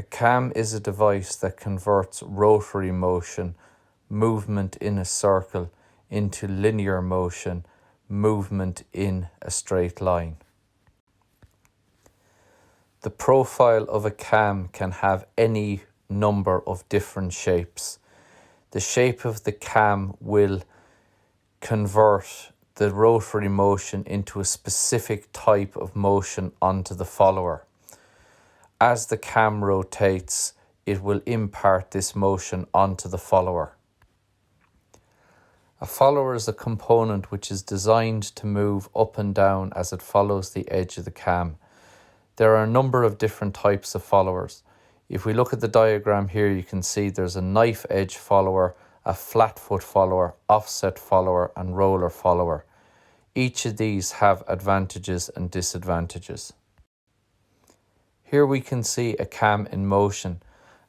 A cam is a device that converts rotary motion, movement in a circle, into linear motion, movement in a straight line. The profile of a cam can have any number of different shapes. The shape of the cam will convert the rotary motion into a specific type of motion onto the follower. As the cam rotates, it will impart this motion onto the follower. A follower is a component which is designed to move up and down as it follows the edge of the cam. There are a number of different types of followers. If we look at the diagram here, you can see there's a knife edge follower, a flat foot follower, offset follower, and roller follower. Each of these have advantages and disadvantages. Here we can see a cam in motion.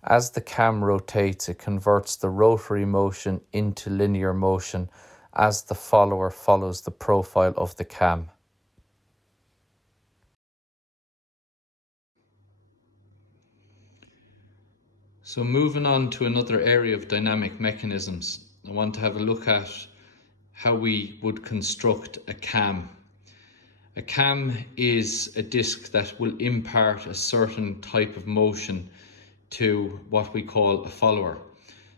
As the cam rotates, it converts the rotary motion into linear motion as the follower follows the profile of the cam. So moving on to another area of dynamic mechanisms, I want to have a look at how we would construct a cam. A cam is a disc that will impart a certain type of motion to what we call a follower.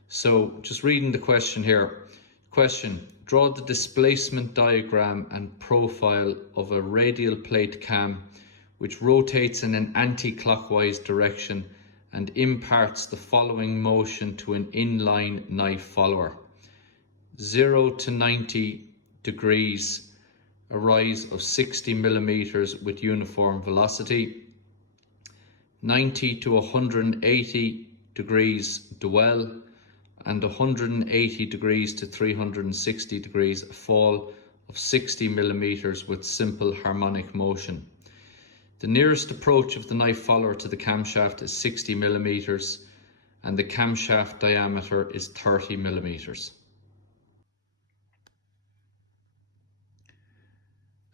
So just reading the question here. Question: draw the displacement diagram and profile of a radial plate cam which rotates in an anti-clockwise direction and imparts the following motion to an inline knife follower. 0 to 90 degrees, a rise of 60 millimeters with uniform velocity. 90 to 180 degrees dwell, and 180 degrees to 360 degrees, a fall of 60 millimeters with simple harmonic motion. The nearest approach of the knife follower to the camshaft is 60 millimeters and the camshaft diameter is 30 millimeters.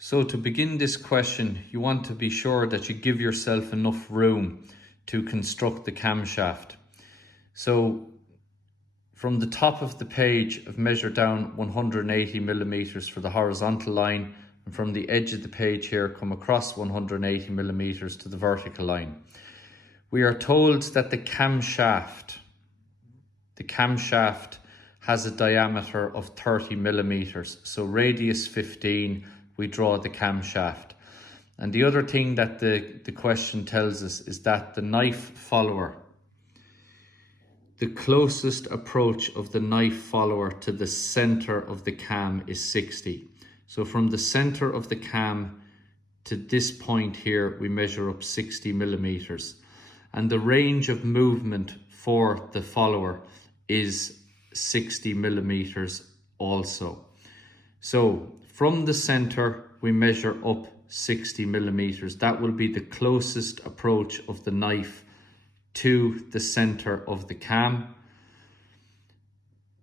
So to begin this question, you want to be sure that you give yourself enough room to construct the camshaft. So from the top of the page, I've measured down 180 millimeters for the horizontal line, and from the edge of the page here come across 180 millimeters to the vertical line. We are told that the camshaft has a diameter of 30 millimeters, so radius 15, we draw the camshaft. And the other thing that the question tells us is that the knife follower, the closest approach of the knife follower to the center of the cam is 60. So from the center of the cam to this point here, we measure up 60 millimeters. And the range of movement for the follower is 60 millimeters also. So from the center, we measure up 60 millimeters. That will be the closest approach of the knife to the center of the cam.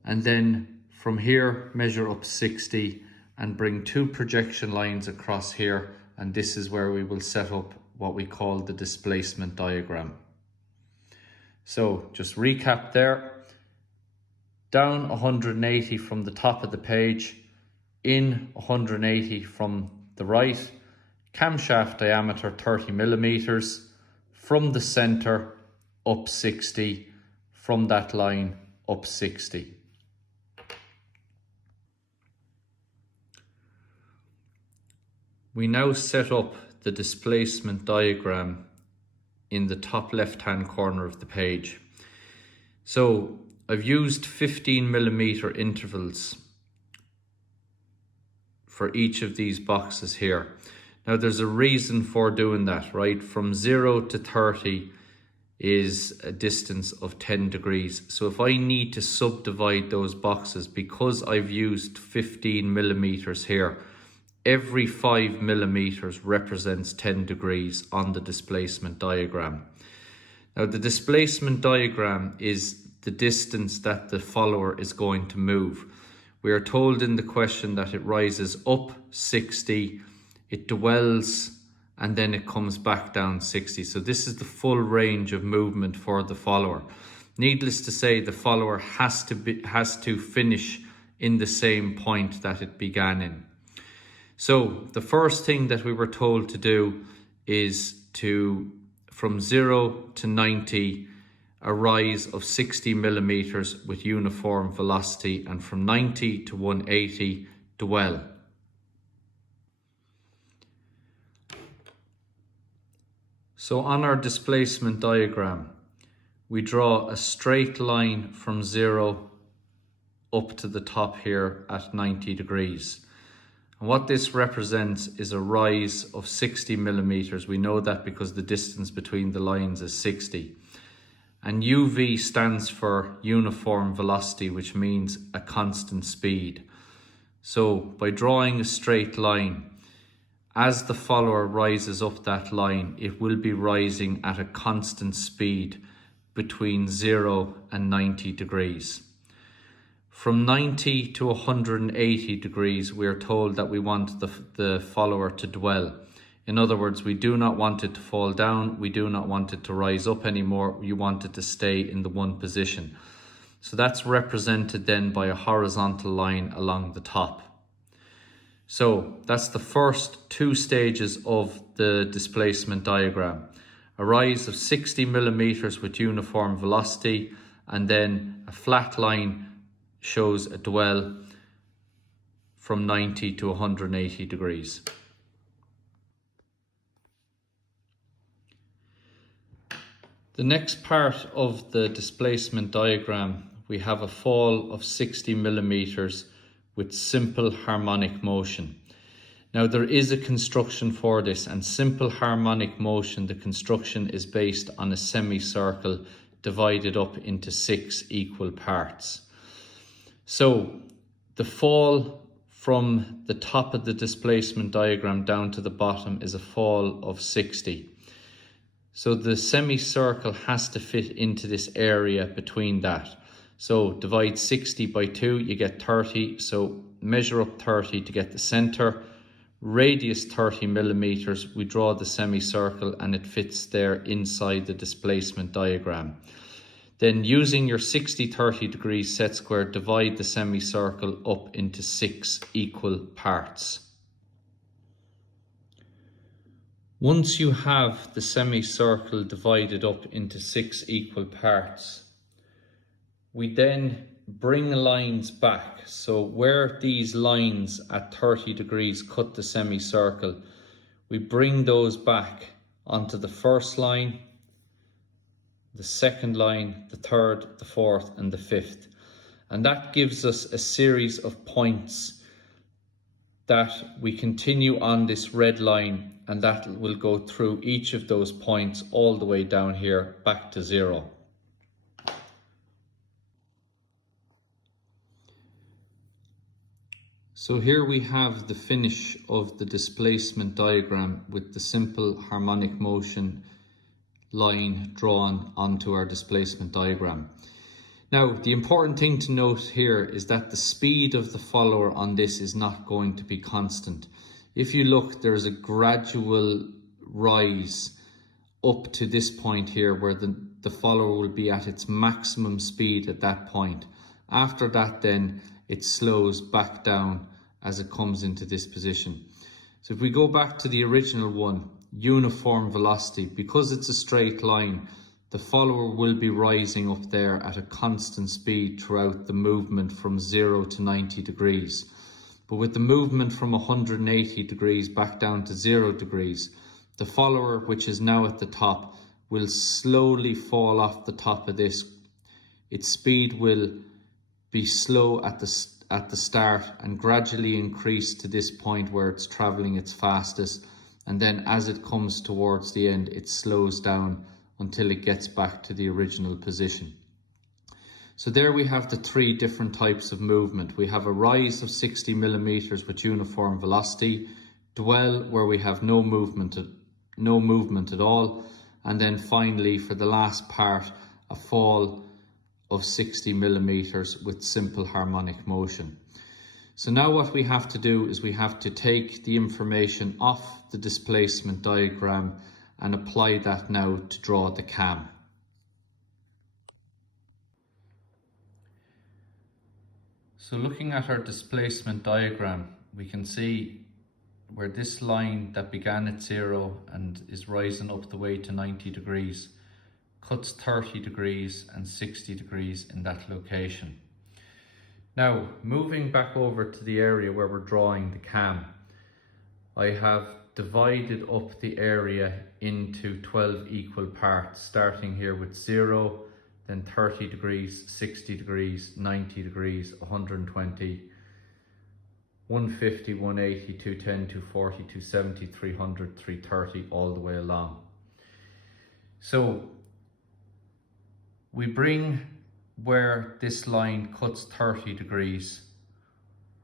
And then from here, measure up 60 and bring two projection lines across here. And this is where we will set up what we call the displacement diagram. So just recap there. Down 180 from the top of the page, in 180 from the right, camshaft diameter 30 millimeters, from the center up 60, from that line up 60. We now set up the displacement diagram in the top left-hand corner of the page. So I've used 15 millimeter intervals for each of these boxes here. Now there's a reason for doing that, right? From 0 to 30 is a distance of 10 degrees. So if I need to subdivide those boxes, because I've used 15 millimeters here, every 5 millimeters represents 10 degrees on the displacement diagram. Now the displacement diagram is the distance that the follower is going to move. We are told in the question that it rises up 60, it dwells and then it comes back down 60. So this is the full range of movement for the follower. Needless to say, the follower has to finish in the same point that it began in. So the first thing that we were told to do is to, from 0 to 90, a rise of 60 millimeters with uniform velocity, and from 90 to 180, dwell. So on our displacement diagram, we draw a straight line from 0 up to the top here at 90 degrees. And what this represents is a rise of 60 millimeters. We know that because the distance between the lines is 60. And UV stands for uniform velocity, which means a constant speed. So by drawing a straight line, as the follower rises up that line, it will be rising at a constant speed between 0 and 90 degrees. From 90 to 180 degrees, we are told that we want the follower to dwell. In other words, we do not want it to fall down. We do not want it to rise up anymore. You want it to stay in the one position. So that's represented then by a horizontal line along the top. So that's the first two stages of the displacement diagram. A rise of 60 millimeters with uniform velocity, and then a flat line shows a dwell from 90 to 180 degrees. The next part of the displacement diagram, we have a fall of 60 millimeters with simple harmonic motion. Now there is a construction for this, and simple harmonic motion, the construction is based on a semicircle divided up into 6 equal parts. So the fall from the top of the displacement diagram down to the bottom is a fall of 60. So the semicircle has to fit into this area between that. So divide 60 by 2, you get 30. So measure up 30 to get the center. Radius 30 millimeters, we draw the semicircle and it fits there inside the displacement diagram. Then using your 60-30 degrees set square, divide the semicircle up into 6 equal parts. Once you have the semicircle divided up into 6 equal parts, we then bring lines back. So where these lines at 30 degrees cut the semicircle, we bring those back onto the first line, the second line, the third, the fourth, and the fifth. And that gives us a series of points that we continue on this red line, and that will go through each of those points all the way down here back to 0. So here we have the finish of the displacement diagram with the simple harmonic motion line drawn onto our displacement diagram. Now, the important thing to note here is that the speed of the follower on this is not going to be constant. If you look, there's a gradual rise up to this point here where the follower will be at its maximum speed at that point. After that, then it slows back down as it comes into this position. So if we go back to the original one, uniform velocity, because it's a straight line, the follower will be rising up there at a constant speed throughout the movement from 0 to 90 degrees. But with the movement from 180 degrees back down to 0 degrees, the follower, which is now at the top, will slowly fall off the top of this. Its speed will be slow at the start and gradually increase to this point where it's traveling its fastest. And then as it comes towards the end, it slows down until it gets back to the original position. So there we have the 3 different types of movement. We have a rise of 60 millimeters with uniform velocity, dwell where we have no movement at all, and then finally for the last part, a fall of 60 millimeters with simple harmonic motion. So now what we have to do is we have to take the information off the displacement diagram and apply that now to draw the cam. So looking at our displacement diagram, we can see where this line that began at 0 and is rising up the way to 90 degrees cuts 30 degrees and 60 degrees in that location. Now, moving back over to the area where we're drawing the cam, I have divided up the area into 12 equal parts, starting here with 0, then 30 degrees, 60 degrees, 90 degrees, 120, 150, 180, 210, 240, 270, 300, 330, all the way along. So we bring where this line cuts 30 degrees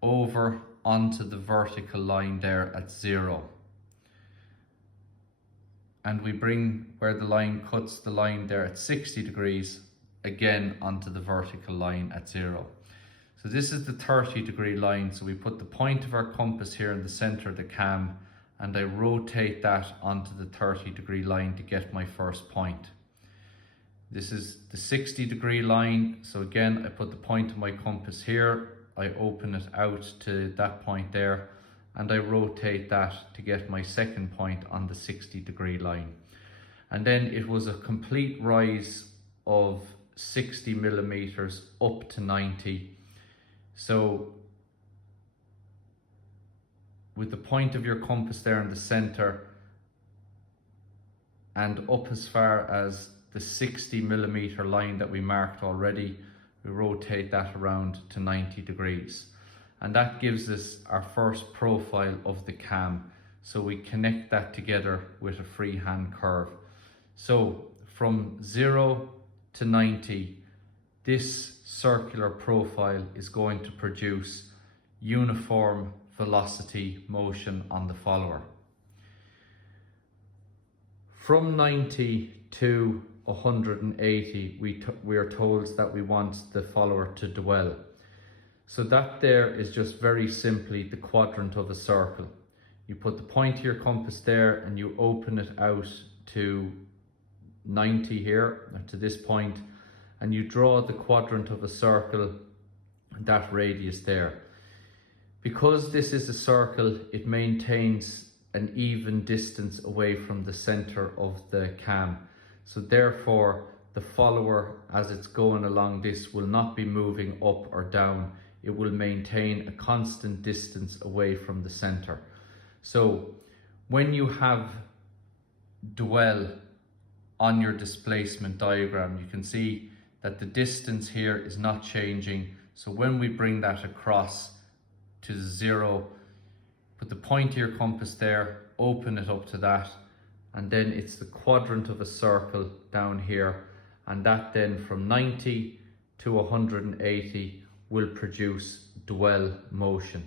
over onto the vertical line there at 0. And we bring where the line cuts the line there at 60 degrees again onto the vertical line at 0. So this is the 30 degree line. So we put the point of our compass here in the center of the cam and I rotate that onto the 30 degree line to get my first point. This is the 60 degree line. So again, I put the point of my compass here. I open it out to that point there and I rotate that to get my second point on the 60 degree line. And then it was a complete rise of 60 millimeters up to 90. So with the point of your compass there in the center and up as far as the 60 millimeter line that we marked already, we rotate that around to 90 degrees. And that gives us our first profile of the cam. So we connect that together with a freehand curve. So from 0 to 90, this circular profile is going to produce uniform velocity motion on the follower. From 90 to 180, we are told that we want the follower to dwell. So that there is just very simply the quadrant of a circle. You put the point of your compass there and you open it out to 90 here, to this point, and you draw the quadrant of a circle, that radius there. Because this is a circle, it maintains an even distance away from the center of the cam. So therefore, the follower, as it's going along this, will not be moving up or down. It will maintain a constant distance away from the center. So when you have dwell on your displacement diagram, you can see that the distance here is not changing. So when we bring that across to 0, put the point of your compass there, open it up to that, and then it's the quadrant of a circle down here, and that then from 90 to 180 will produce dwell motion.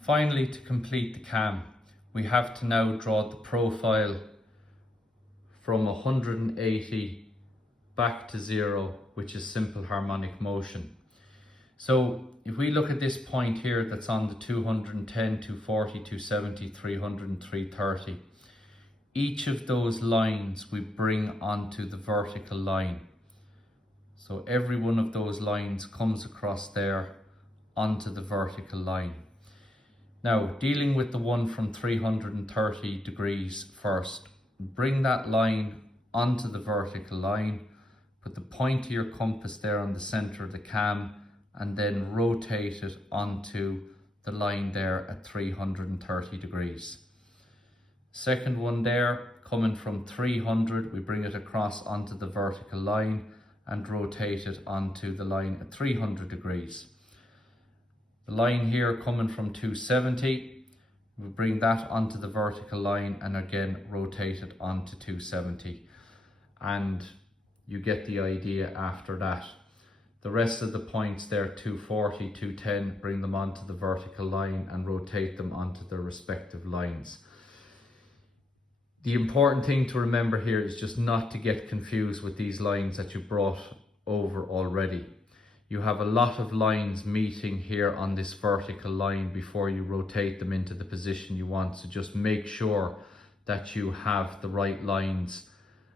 Finally, to complete the cam, we have to now draw the profile from 180 back to 0, which is simple harmonic motion. So if we look at this point here that's on the 210, 240, 270, 300 and 330, each of those lines we bring onto the vertical line. So every one of those lines comes across there onto the vertical line. Now, dealing with the one from 330 degrees first, bring that line onto the vertical line, put the point of your compass there on the center of the cam, and then rotate it onto the line there at 330 degrees. Second one there, coming from 300, we bring it across onto the vertical line and rotate it onto the line at 300 degrees. The line here coming from 270, we bring that onto the vertical line and again rotate it onto 270. And you get the idea after that. The rest of the points there, 240, 210, bring them onto the vertical line and rotate them onto their respective lines. The important thing to remember here is just not to get confused with these lines that you brought over already. You have a lot of lines meeting here on this vertical line before you rotate them into the position you want. So just make sure that you have the right lines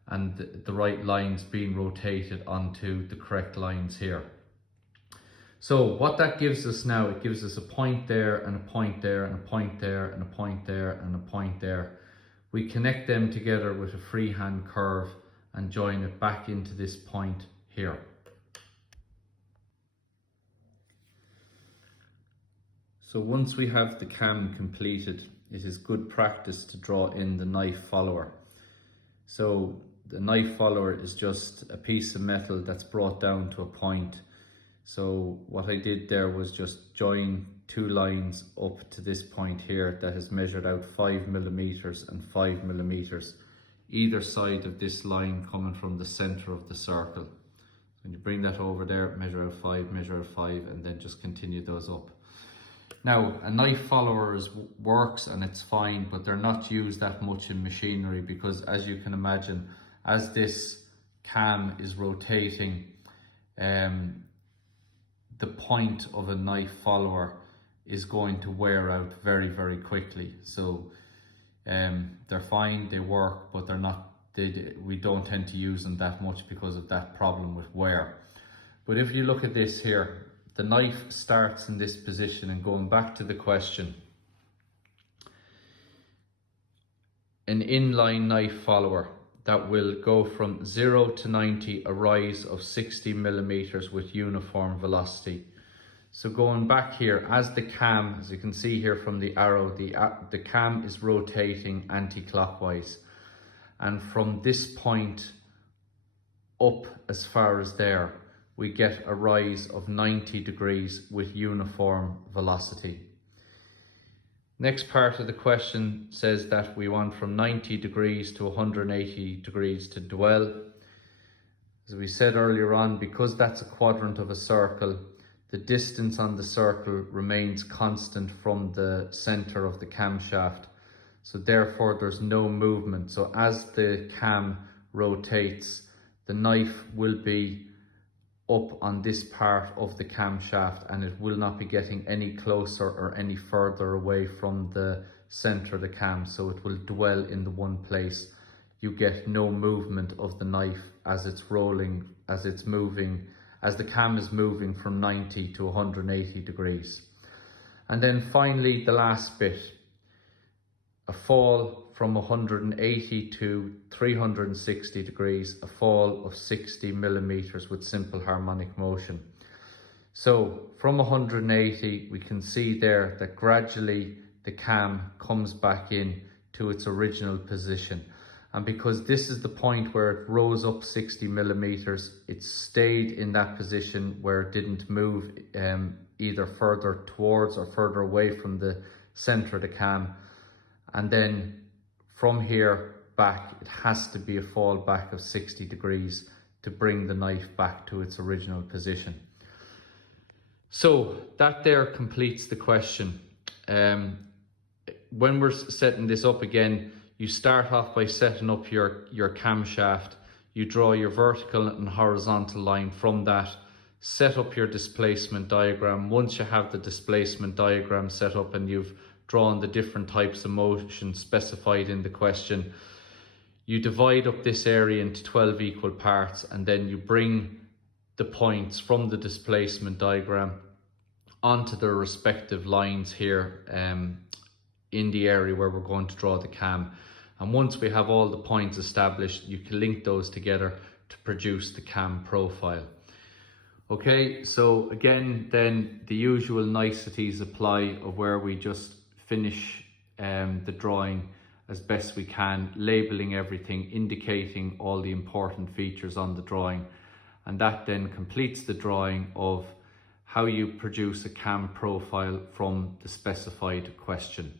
and the right lines being rotated onto the correct lines here. So what that gives us now, it gives us a point there and a point there and a point there and a point there and a point there. We connect them together with a freehand curve and join it back into this point here. So once we have the cam completed, it is good practice to draw in the knife follower. So the knife follower is just a piece of metal that's brought down to a point. So what I did there was just join two lines up to this point here that is measured out 5 millimeters and 5 millimeters, either side of this line coming from the center of the circle. When you bring that over there, measure out 5, measure out 5, and then just continue those up. Now, a knife follower works and it's fine, but they're not used that much in machinery because, as you can imagine, as this cam is rotating, the point of a knife follower is going to wear out very, very quickly. So they're fine, they work, but they're not. We don't tend to use them that much because of that problem with wear. But if you look at this here, the knife starts in this position, and going back to the question, an inline knife follower that will go from 0 to 90, a rise of 60 millimeters with uniform velocity. So going back here, as the cam, as you can see here from the arrow, the cam is rotating anti-clockwise. And from this point up as far as there, we get a rise of 90 degrees with uniform velocity. Next part of the question says that we want from 90 degrees to 180 degrees to dwell. As we said earlier on, because that's a quadrant of a circle, the distance on the circle remains constant from the center of the camshaft. So therefore there's no movement. So as the cam rotates, the knife will be up on this part of the camshaft, and it will not be getting any closer or any further away from the center of the cam, so it will dwell in the one place. You get no movement of the knife as it's rolling, as it's moving, as the cam is moving from 90 to 180 degrees. And then finally, the last bit, a fall from 180 to 360 degrees, a fall of 60 millimeters with simple harmonic motion. So from 180, we can see there that gradually the cam comes back in to its original position. And because this is the point where it rose up 60 millimeters, it stayed in that position where it didn't move either further towards or further away from the center of the cam. And then from here back, it has to be a fall back of 60 degrees to bring the knife back to its original position. So that there completes the question. When we're setting this up again, you start off by setting up your camshaft. You draw your vertical and horizontal line from that. Set up your displacement diagram. Once you have the displacement diagram set up and you've drawn the different types of motion specified in the question, you divide up this area into 12 equal parts, and then you bring the points from the displacement diagram onto their respective lines here in the area where we're going to draw the cam. And once we have all the points established, you can link those together to produce the cam profile. Okay, so again, then the usual niceties apply of where we just finish the drawing as best we can, labeling everything, indicating all the important features on the drawing, and that then completes the drawing of how you produce a cam profile from the specified question.